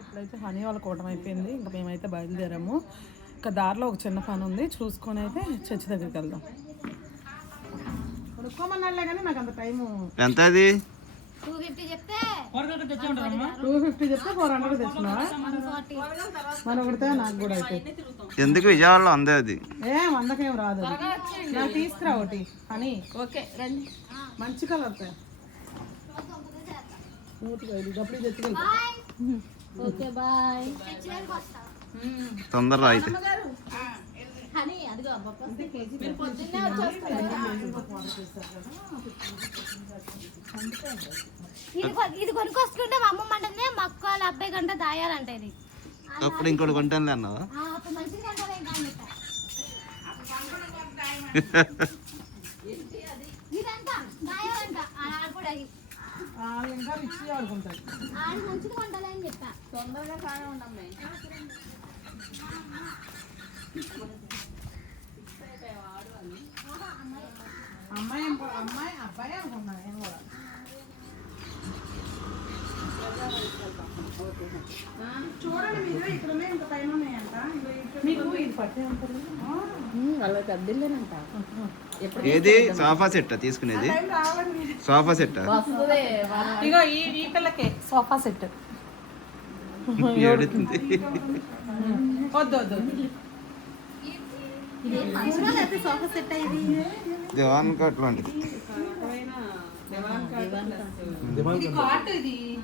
ఇప్పుడైతే హనీ వాళ్ళ కూటమి అయిపోయింది. ఇంకా మేమైతే బయలుదేరాము. ఇంకా దారిలో ఒక చిన్న పని ఉంది. చూసుకొని అయితే చర్చి దగ్గరికి వెళ్దాం. కొనుక్కోమన్నాళ్ళే కానీ నాకు అంత టైము ఎంత అది టూ ఫిఫ్టీ చెప్తే టూ ఫిఫ్టీ చెప్తే ఫోర్ హండ్రెడ్ తెచ్చినావా మరి ఒకటితే నాకు కూడా అయితే ఎందుకు? విజయవాడలో ఉంది అది. ఏ వందకేం రాదు అది. నాకు తీసుకురా ఒకటి. అని ఓకే రండి. మంచి కలర్ తే. స్మూత్గా ఇది. డబ్బులు తెచ్చుకెళ్తా ఓకే బాయ్. అయితే. హనీ అదిగో మీరు పొద్దున్నే వచ్చేస్తారు. ఇది కొనుక్కొస్తుంటే మా అమ్మమ్మ అంటుంది మా అక్క వాళ్ళ అబ్బాయి కంటే దాయాలంట ఇది. అప్పుడు ఇంకోటి కొంటానులే అన్నావా. ఇదంతా దాయాలంట. కూడా ఇంకా రిచ్ ఆడుకుంటారు ఆడ మంచిది కొంటాలే అని చెప్పా అమ్మాయి ఏం పో- అమ్మాయి అబ్బాయి అనుకున్నాను నేను కూడా. చూడండి మీరు ఇక్కడ ఉన్నాయి ఇంకా పైన ఉన్నాయంట మీకు ఇది పట్టే ఉంటుంది వాళ్ళకి అద్దెలేనంట ఏది సోఫా సెట్ తీసుకునేది సోఫా సెట్ ఇగో ఈ ఈ పిల్లకే సోఫా సెట్. ఏడుతుంది. వద్దు వద్దు. సోఫా సెట్ అయ్యింది దివాన్ అట్లాంటిది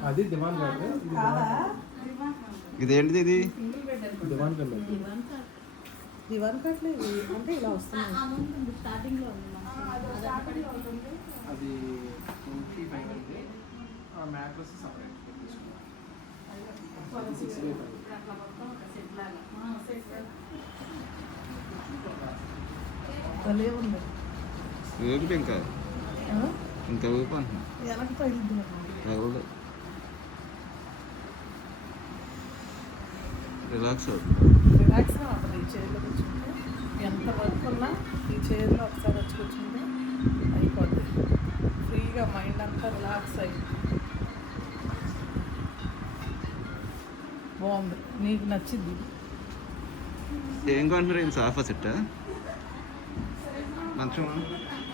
అది దివాన్ కాదు? ఇదేంటిది ఇది? దివాన్ కల్ దివాన్ కట్లేదు అంటే ఇలా వస్తుంది. అది ట్వంటీ ఫైవ్ ఉంది. ఆ mattress separate six by five ఉంది. ఊపిటి ఇంకా? ఇంకా ఊపి అంటున్నా వెనక్కి తగిలింది నాకు. తగలదు రిలాక్స్ అవుతుంది రిలాక్స్గా ఉంటుంది ఈ చైర్లో కూర్చుంటే ఎంత వర్క్ ఉన్నా ఈ చైర్లో ఒకసారి వచ్చి కూర్చుంటే అయిపోద్ది ఫ్రీగా మైండ్ అంతా రిలాక్స్ అయ్యి బాగుంది నీకు నచ్చింది ఏం కొంటున్నారు ఏం సోఫా సెట్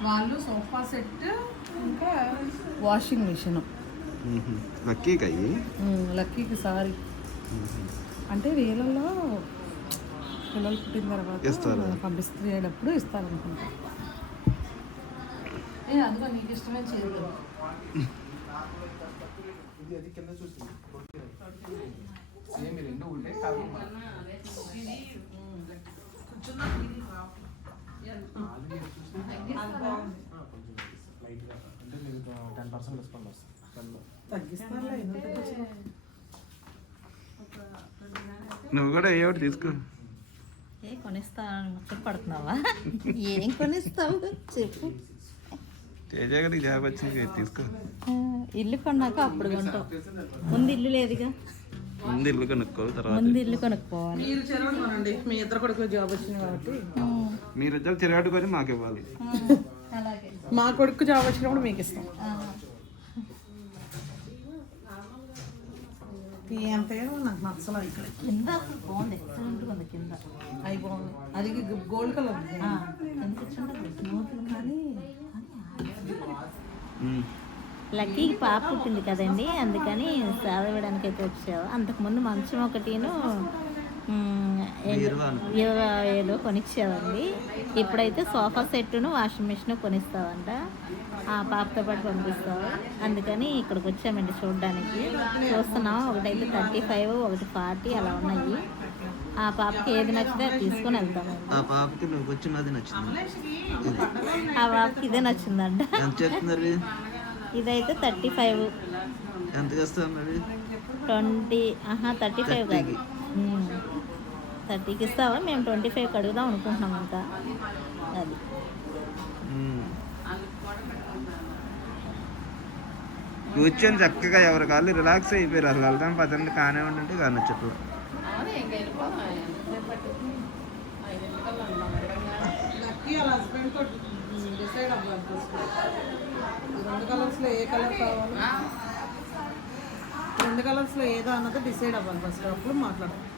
వాళ్ళు సోఫా సెట్ ఇంకా వాషింగ్ మిషన్ లక్కీ కయ్యి లక్కీకి సారీ అంటే వీళ్ళల్లో పిల్లలు పుట్టిన తర్వాత ఇస్తారా? పంపిస్తేటప్పుడు ఇస్తారనుకుంటా ఏ అదిగో నీకు ఇష్టమే చేయదు ఇది అది కింద చూస్తుంది సేమ్ ఈ రెండు ఉంటే కాదు కొంచెం లైట్గా అంటే మీకు టెన్ పర్సెంట్ డిస్కౌంట్ వస్తుంది? నువ్వు కూడా ఏ ఒకటి తీసుకో. ఏ కొనిస్తా ముచ్చట పడుతున్నావా? ఏం కొనిస్తావు? చెప్పు. తేజ గారికి జాబ్ వచ్చింది తీసుకో. ఇల్లు కొన్నాక అప్పుడు కొంటావు. ముందు ఇల్లు లేదుగా? ముందు ఇల్లు కొనుక్కో తర్వాత ముందు ఇల్లు. కొనుక్కోవాలి. మీరు చెరవనుకోనండి మీ ఇద్దరు కొడుకు జాబ్ వచ్చింది కాబట్టి మీరు ఇద్దరు తిరగట్టుకొని మాకు ఇవ్వాలి. మా కొడుకు జాబ్ వచ్చినప్పుడు మీకు ఇస్తాం. ఎంత ఏమో నాకు నచ్చలా ఇక్కడ. కింద అసలు బాగుంది ఎక్సలెంట్గా ఉంది కింద. అవి బాగుంది. అది గోల్డ్ కలర్ స్మూత్గా కానీ. ఉమ్. లక్కీకి పాప పుట్టింది కదండి అందుకని సేవ ఇవ్వడానికి అయితే వచ్చావు. అంతకుముందు మంచం ఒకటిను. ఇరవై వేలు కొనిచ్చావండి. ఇప్పుడైతే సోఫా సెట్టును వాషింగ్ మిషన్ కొనిస్తావంట. ఆ పాపతో పాటు పంపిస్తావు. అందుకని ఇక్కడికి వచ్చామండి చూడడానికి. చూస్తున్నాం ఒకటైతే థర్టీ ఫైవ్ ఒకటి ఫార్టీ అలా ఉన్నాయి. ఆ పాపకి ఏది నచ్చితే అది తీసుకొని వెళ్తాము ఆ పాపకి నువ్వు వచ్చినది నచ్చింది. ఆ పాపకి ఇదే నచ్చిందంట. ఇదైతే థర్టీ ఫైవ్. ఎంత ట్వంటీ ఆహా థర్టీ ఫైవ్ కాదు. థర్టీకి ఇస్తావా? మేము ట్వంటీ ఫైవ్కి అడుగుదాం అనుకుంటున్నాం ఇంకా. అది. కూర్చొని చక్కగా ఎవరి కాళ్ళు రిలాక్స్ అయిపోయారు. అసలు వెళ్దాం పదండి అంటే డిసైడ్ అవ్వాలి ఫస్ట్ ఈ రెండు కలర్స్లో ఏ కలర్ కావాలి? రెండు కలర్స్లో ఏదో అన్నది డిసైడ్ అవ్వాలి ఫస్ట్ అప్పుడు మాట్లాడాలి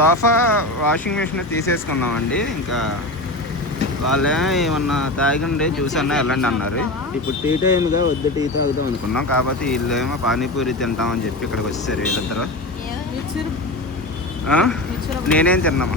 సోఫా వాషింగ్ మిషన్ తీసేసుకున్నామండి ఇంకా వాళ్ళే ఏమన్నా తాగండి జ్యూస్ అన్నా వెళ్ళండి అన్నారు. ఇప్పుడు టీ టైంగా వద్దు టీ తాగుదాం అనుకున్నాం. కాకపోతే వీళ్ళేమో పానీపూరి తింటామని చెప్పి ఇక్కడికి వచ్చేసారు వీళ్ళిద్దరు ఆ? నేనేం తిన్నామా?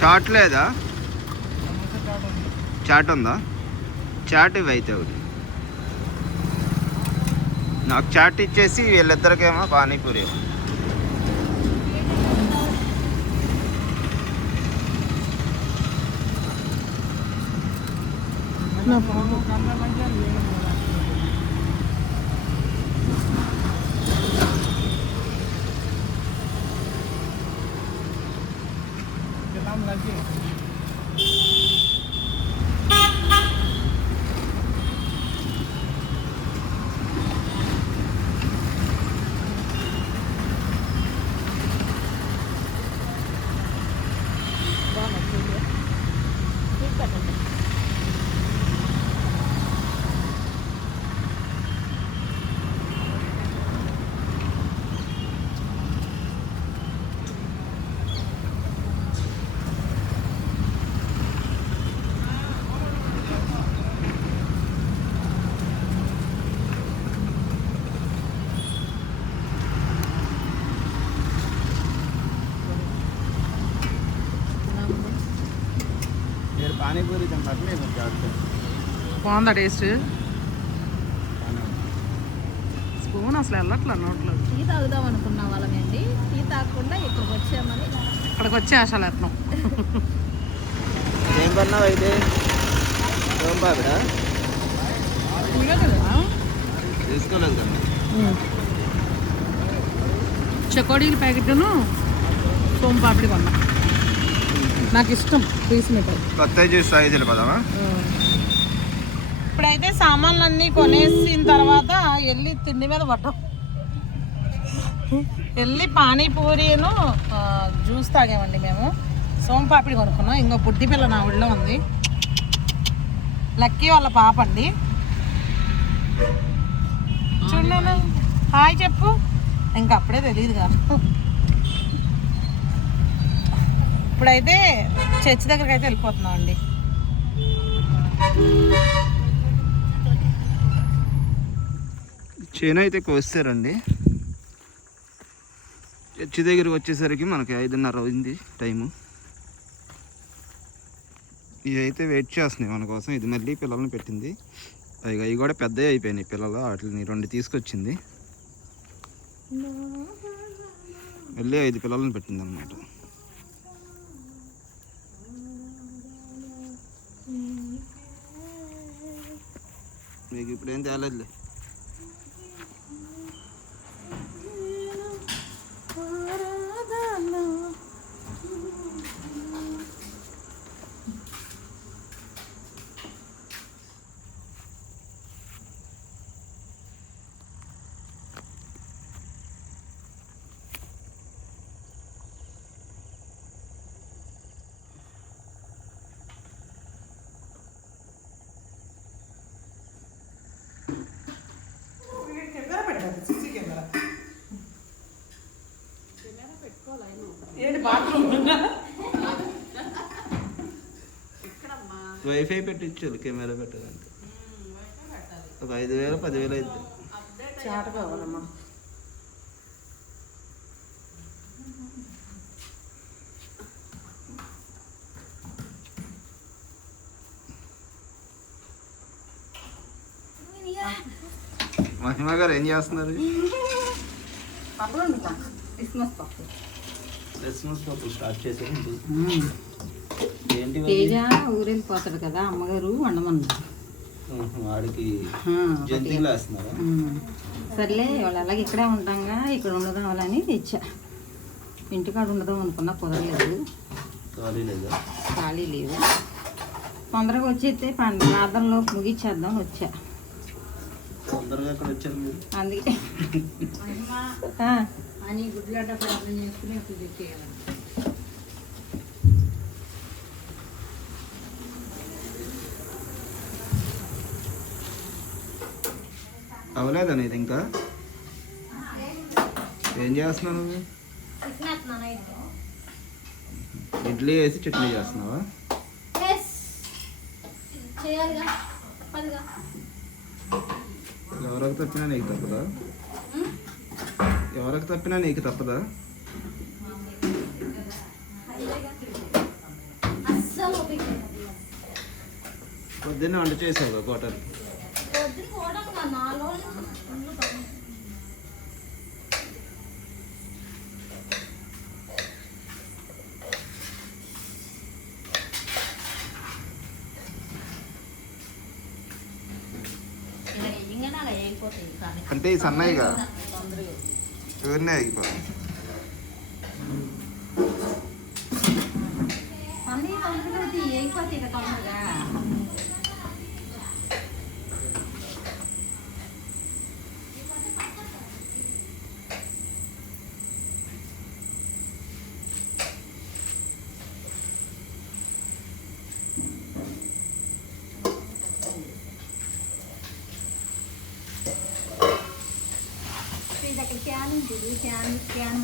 చాట్ లేదా? చాట్ ఉందా? చాట్ ఇవి అయితే ఒకటి. నాకు చాట్ ఇచ్చేసి వీళ్ళిద్దరికేమో పానీపూరి. ఇవ్వండి. మీరు పానీపూరి తింటారు నేను చాట్ బాగుందా టేస్ట్? స్పూన్ అసలు వెళ్ళట్లా నోట్లో. టీ తాగుదాం అనుకున్న వాళ్ళమేంటి టీ తాగకుండా ఇక్కడికి వచ్చామని. ఇక్కడికి వచ్చి ఆశలు ఎత్తున్నాం ఏం పన్నావు అయితే? సోంపాపిడా కదా? కదా. చకోడీల ప్యాకెట్ను సోంపాపిడి కొన్నా. నాకు ఇష్టం రీజనబుల్ కొత్త జ్యూస్ తాగి వెళ్ళిపోదామా? ఇప్పుడైతే సామాన్లు అన్నీ కొనేసిన తర్వాత వెళ్ళి తిండి మీద పడ్డాం. వెళ్ళి పానీపూరిను జ్యూస్ తాగామండి మేము. సోంపాపిడి కొనుక్కున్నాం. ఇంకో బుడ్డి పిల్ల నా ఊళ్ళో ఉంది. లక్కీ వాళ్ళ పాప అండి. చూడండి. హాయ్ చెప్పు. ఇంకా అప్పుడే తెలియదు కదా. ఇప్పుడైతే చర్చి దగ్గరికి అయితే వెళ్ళిపోతున్నాం అండి. చేను అయితే కోస్తారండి. చర్చి దగ్గరికి వచ్చేసరికి మనకి ఐదున్నర అయింది టైము. ఇవి అయితే వెయిట్ చేస్తున్నాయి మన కోసం. ఇది మళ్ళీ పిల్లల్ని పెట్టింది. పైగా ఇవి కూడా పెద్దవి అయిపోయినాయి పిల్లలు వాటిని రెండు తీసుకొచ్చింది. మళ్ళీ ఐదు పిల్లల్ని పెట్టింది అనమాట మీకు ఇప్పుడు ఏం తేలేదులే వైఫై పెట్టించాలి కెమెరా పెట్టడానికి. ఒక ఐదు వేలు పదివేలు అయితే చాట కావాలమ్మా. మహిమ గారు ఏం చేస్తున్నారు? క్రిస్మస్ పప్పు. స్టార్ట్ చేసేది ఏంటి తేజ ఊరెళ్ళిపోతాడు కదా అమ్మగారు వండమన్నారు. వాడికి. సర్లే వాళ్ళు అలాగే ఇక్కడే ఉంటాంగా ఇక్కడ ఉండదాం అని తెచ్చా ఇంటికాడ ఉండదాం అనుకున్నా కుదరలేదు. ఖాళీ లేదా? తొందరగా వచ్చేస్తే పండుగ ప్రార్థనలో ముగిచ్చేద్దాం వచ్చా. అందుకే. అని గుడ్లాట ప్రార్థన చేసుకుని అప్పుడు తెచ్చేయాలి అవలేదా ఇది ఇంకా? ఏం చేస్తున్నావు నువ్వు? ఇడ్లీ వేసి చట్నీ చేస్తున్నావా? ఎవరికి తప్పినా నీకు తప్పదా? ఎవరికి తప్పినా నీకు తప్పదా? పొద్దున్నే వంట చేసావు కోటర్ అంటే ఈ సన్నయ్యగా ఎవరినే ఆగిపోయి అన్నీ తొందరగా అయిపోతాయి తొందరగా?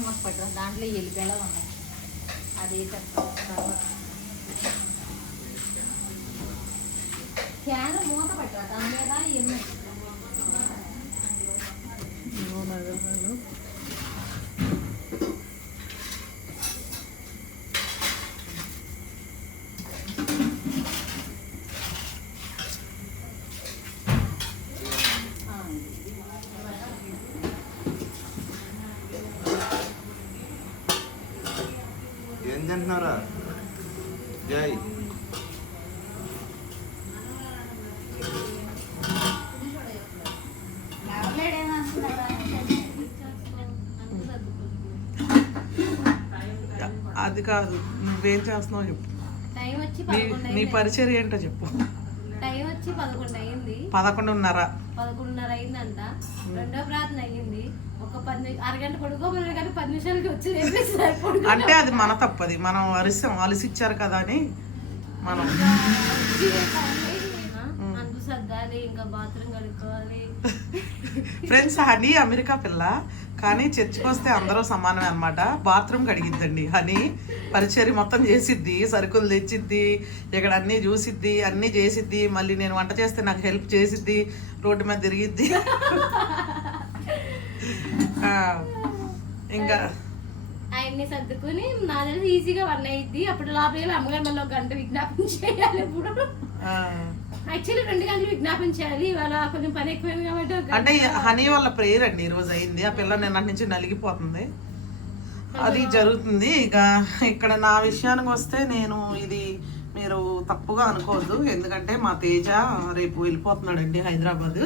మాకు మూత పట్టడం దాంట్లో ఎల్లిపాయలు ఉన్నాయి. అది చెప్తాం అది కాదు. నువ్వేం చేస్తున్నావు చెప్పు. టైం వచ్చి నీ పరిచయం ఏంటో చెప్పు. టైం వచ్చి పదకొండు అయింది. పదకొండున్నర. పదకొండున్నర అయిందంట. రెండో ప్రార్థన అయ్యింది. ఒక పది ని- అరగంట పడుకోమన్నారు కానీ పది నిమిషాలకి వచ్చి లేపేసారు పడుకో అంటే అది మన తప్పది. మనం అరిసాం అలసిచ్చారు కదా అని మనం సర్దాలి ఇంకా బాత్రూమ్ కడుక్కోవాలి. ఫ్రెండ్స్ హనీ అమెరికా పిల్ల. కానీ చర్చికి వస్తే అందరూ సమానమే అనమాట బాత్రూమ్ కడిగిద్దండి. హనీ పరిచర్య మొత్తం చేసిద్ది సరుకులు తెచ్చిద్ది ఇక్కడ అన్నీ చూసిద్ది అన్నీ చేసిద్ది మళ్ళీ నేను వంట చేస్తే నాకు హెల్ప్ చేసిద్ది రోడ్డు మీద తిరిగిద్ది. ఇంకా ఆయన్ని సర్దుకుని నా తెలిసి ఈజీగా వన్ అయ్యిద్ది అప్పుడు వెళ్ళి అమ్మగారు మళ్ళీ ఒక గంట విజ్ఞాపన చేయాలి ఇప్పుడు. యాక్చువల్లీ రెండు గంటలు విజ్ఞాపన చేయాలి. ఇవాళ కొంచెం పని ఎక్కువైంది కాబట్టి అంటే హనీ వాళ్ళ ప్రేయర్ అండి ఈరోజు అయింది. ఆ పిల్ల నిన్నటి నుంచి నలిగిపోతుంది. అది జరుగుతుంది. ఇక ఇక్కడ నా విషయానికి వస్తే నేను ఇది మీరు తప్పుగా అనుకోవద్దు. ఎందుకంటే మా తేజ రేపు వెళ్ళిపోతున్నాడండి హైదరాబాద్.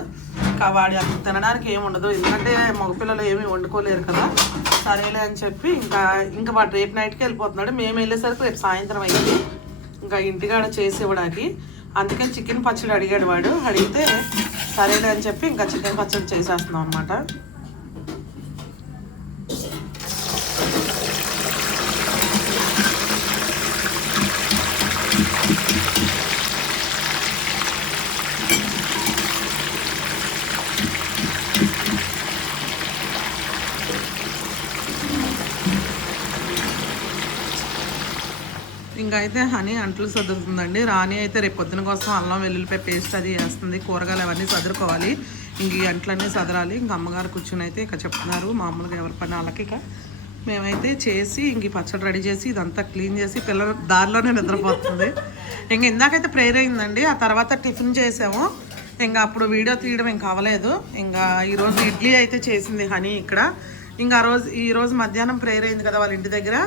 ఇంకా వాడి అంత తినడానికి ఏమి ఉండదు. ఎందుకంటే మగపిల్లలు ఏమీ వండుకోలేరు కదా. సరేలే అని చెప్పి ఇంకా ఇంకా వాడు రేపు నైట్కి వెళ్ళిపోతున్నాడు. మేము వెళ్ళేసరికి రేపు సాయంత్రం అయింది. ఇంకా ఇంటికాడ చేసి ఇవ్వడానికి. అందుకని చికెన్ పచ్చడి అడిగాడు వాడు. అడిగితే సరేలే అని చెప్పి ఇంకా చికెన్ పచ్చడి చేసేస్తున్నాం అనమాట ఇంకా అయితే హనీ అంట్లు సదురుతుందండి. రాణి అయితే రేపు పొద్దున కోసం అల్లం వెల్లుల్లిపాయ పేస్ట్ అది వేస్తుంది. కూరగాయలు అవన్నీ సదురుకోవాలి. ఇంక ఈ అంట్లన్నీ సదరాలి. ఇంక అమ్మగారు కూర్చుని అయితే ఇక చెప్తున్నారు. మామూలుగా ఎవరి పని వాళ్ళకి ఇక. మేమైతే చేసి ఇంక పచ్చడి రెడీ చేసి ఇదంతా క్లీన్ చేసి పిల్లలు దారిలోనే నిద్రపోతుంది. ఇంక ఇందాకైతే ప్రేయర్ అయిందండి. ఆ తర్వాత టిఫిన్ చేసాము. ఇంకా అప్పుడు వీడియో తీయడం ఇంకా అవ్వలేదు. ఇంకా ఈరోజు ఇడ్లీ అయితే చేసింది హనీ ఇక్కడ. ఇంకా ఆ రోజు ఈరోజు మధ్యాహ్నం ప్రేయర్ అయింది కదా వాళ్ళ ఇంటి దగ్గర.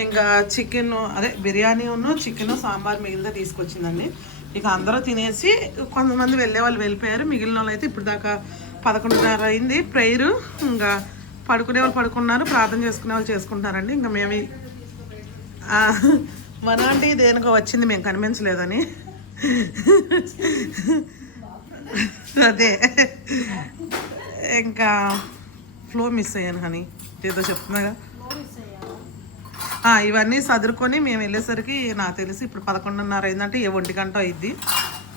ఇంకా చికెన్ అదే బిర్యానీ ఉన్న చికెన్ సాంబార్ మిగిలితే తీసుకొచ్చిందండి. ఇక అందరూ తినేసి కొంతమంది వెళ్ళే వాళ్ళు వెళ్ళిపోయారు. మిగిలిన వాళ్ళు అయితే ఇప్పుడు దాకా పదకొండున్నర అయింది. ప్రేయరు ఇంకా పడుకునే వాళ్ళు పడుకున్నారు ప్రార్థన చేసుకునే వాళ్ళు చేసుకుంటారండి ఇంకా మేము ఈ- దేనికో వచ్చింది మేము కనిపించలేదని. అదే. ఇంకా ఫ్లో మిస్ అయ్యాను హనీ. ఏదో చెప్తున్నాగా ఇవన్నీ సదురుకొని మేము వెళ్ళేసరికి నాకు తెలిసి ఇప్పుడు పదకొండున్నర అయిందంటే ఏ ఒంటి గంట అయింది.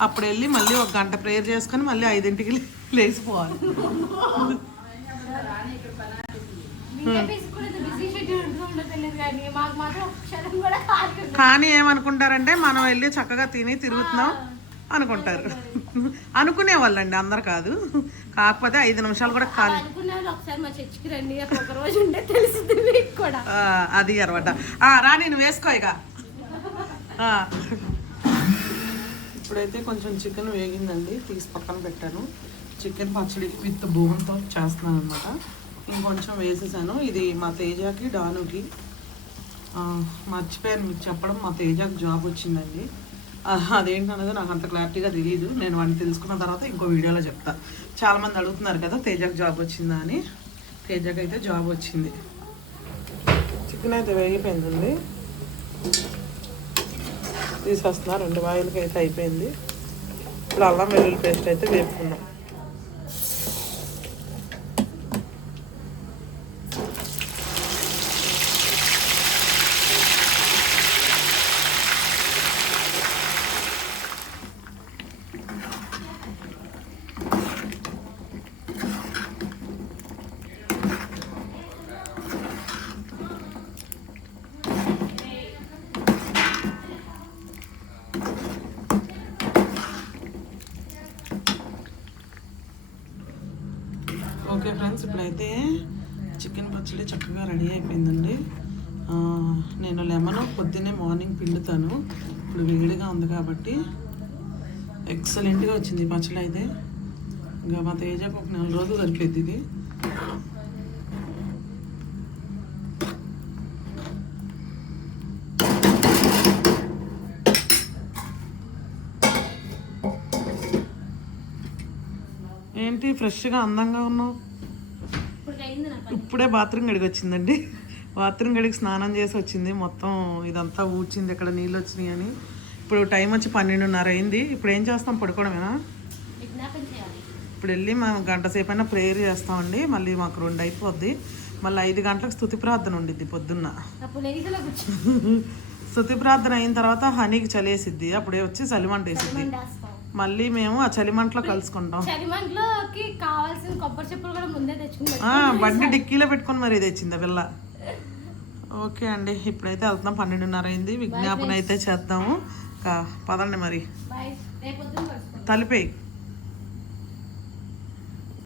అప్పుడు వెళ్ళి మళ్ళీ ఒక గంట ప్రేయర్ చేసుకొని మళ్ళీ ఐదింటికి లేచిపోవాలి. కానీ ఏమనుకుంటారంటే మనం వెళ్ళి చక్కగా తిని తిరుగుతున్నాం. అనుకుంటారు. అనుకునే వాళ్ళండి అందరు కాదు. కాకపోతే ఐదు నిమిషాలు కూడా ఆ, అది అనమాట రా నేను వేసుకో ఇక. ఇప్పుడైతే కొంచెం చికెన్ వేగిందండి తీసి పక్కన పెట్టాను. చికెన్ పచ్చడి విత్ బోన్తో చేస్తున్నాను అనమాట ఇంకొంచెం వేసేసాను. ఇది మా తేజకి డానుకి. ఆ, మర్చిపోయాను మీకు చెప్పడం మా తేజకి జాబ్ వచ్చిందండి. అదేంటనేది నాకు అంత క్లారిటీగా తెలియదు నేను వాడిని తెలుసుకున్న తర్వాత ఇంకో వీడియోలో చెప్తా. చాలామంది అడుగుతున్నారు కదా తేజకు జాబ్ వచ్చిందా అని. తేజకు అయితే జాబ్ వచ్చింది. చికెన్ అయితే వేగిపోయిందండి. తీసేస్తున్నా రెండు వాయిలకి అయితే అయిపోయింది. ఇప్పుడు అల్లం వెల్లుల్లి పేస్ట్ అయితే వేపుకున్నాం ఓకే ఫ్రెండ్స్ ఇప్పుడైతే చికెన్ పచ్చడి చక్కగా రెడీ అయిపోయిందండి ఆ, నేను లెమన్ పొద్దున్నే మార్నింగ్ పిండుతాను. ఇప్పుడు వేడిగా ఉంది కాబట్టి ఎక్సలెంట్గా వచ్చింది పచ్చడి అయితే. ఇంకా మా తేజకు ఒక నెల రోజులు సరిపోద్ది ఇది. ఏంటి ఫ్రెష్గా అందంగా ఉన్నావు? ఇప్పుడే బాత్రూమ్ గడికి వచ్చిందండి బాత్రూమ్ గడికి స్నానం చేసి వచ్చింది. మొత్తం ఇదంతా ఊడ్చింది. ఇక్కడ నీళ్ళు వచ్చినాయి అని. ఇప్పుడు టైం వచ్చి పన్నెండున్నర అయింది. ఇప్పుడు ఏం చేస్తాం? పడుకోవడమేనా? ఇప్పుడు వెళ్ళి మేము గంట సేపు అయినా ప్రేయర్ చేస్తామండి మళ్ళీ మాకు రెండు అయిపోద్ది. మళ్ళీ ఐదు గంటలకు స్థుతి ప్రార్థన ఉండిద్ది పొద్దున్న. స్థుతి ప్రార్థన అయిన తర్వాత హనీకి చలేసిద్ది. అప్పుడే వచ్చి చలిమంట వేసిద్ది. మళ్ళీ మేము ఆ చలిమంటలో కలుసుకుంటాం. కావాల్సిన కొబ్బరి చెప్పులు కూడా ముందే బండి డిక్కీలో పెట్టుకొని మరి తెచ్చింది ఆ పిల్ల. ఓకే అండి ఇప్పుడైతే వెళ్తున్నాం. పన్నెండున్నర అయింది విజ్ఞాపన అయితే చేద్దాము. పదండి మరి. తలిపేయి.